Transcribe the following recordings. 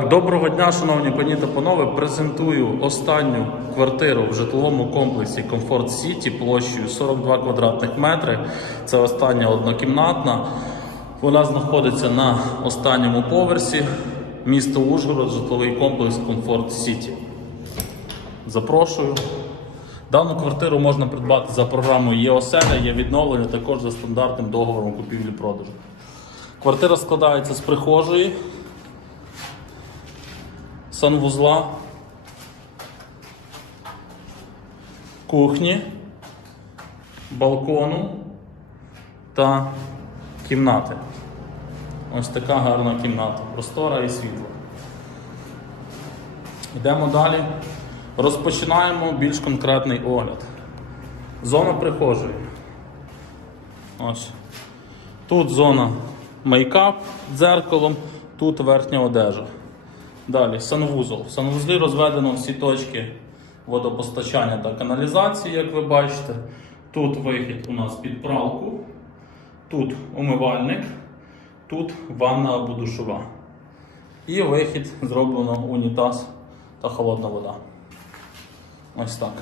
Доброго дня, шановні пані та панове. Презентую останню квартиру в житловому комплексі Комфорт Сіті площею 42 квадратних метри. Це остання однокімнатна. Вона знаходиться на останньому поверсі. Місто Ужгород, житловий комплекс Комфорт Сіті. Запрошую. Дану квартиру можна придбати за програмою ЄОСЕНа, є відновлення також за стандартним договором купівлі-продажу. Квартира складається з прихожої, санвузла, кухні, балкону та кімнати. Ось така гарна кімната, простора і світла. Йдемо далі. Розпочинаємо більш конкретний огляд. Зона прихожої. Ось. Тут зона мейкап дзеркалом, тут верхня одежа. Далі санвузол. В санвузлі розведено всі точки водопостачання та каналізації, як ви бачите. Тут вихід у нас під пралку, тут умивальник, тут ванна або душова. І вихід зроблено унітаз та холодна вода. Ось так.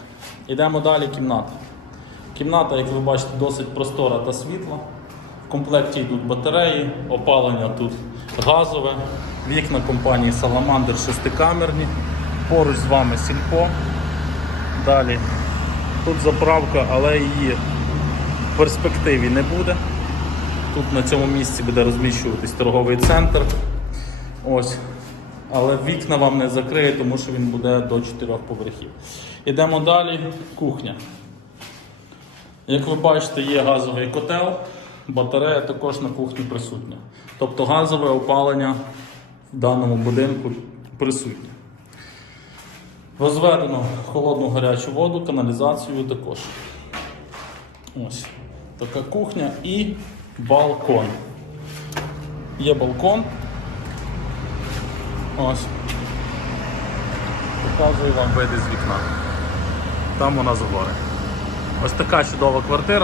Ідемо далі кімната. Кімната, як ви бачите, досить простора та світла. Комплекті йдуть батареї, опалення тут газове, вікна компанії Salamander шестикамерні. Поруч з вами сільпо. Далі тут заправка, але її в перспективі не буде. Тут на цьому місці буде розміщуватись торговий центр. Ось. Але вікна вам не закриє, тому що він буде до 4 поверхів. Ідемо далі. Кухня. Як ви бачите, є газовий котел, батарея також на кухні присутня. Тобто газове опалення в даному будинку присутнє. Розведено холодну гарячу воду, каналізацію також. Ось така кухня і балкон. Є балкон. Ось. Показую вам види з вікна. Там у нас гори. Ось така чудова квартира.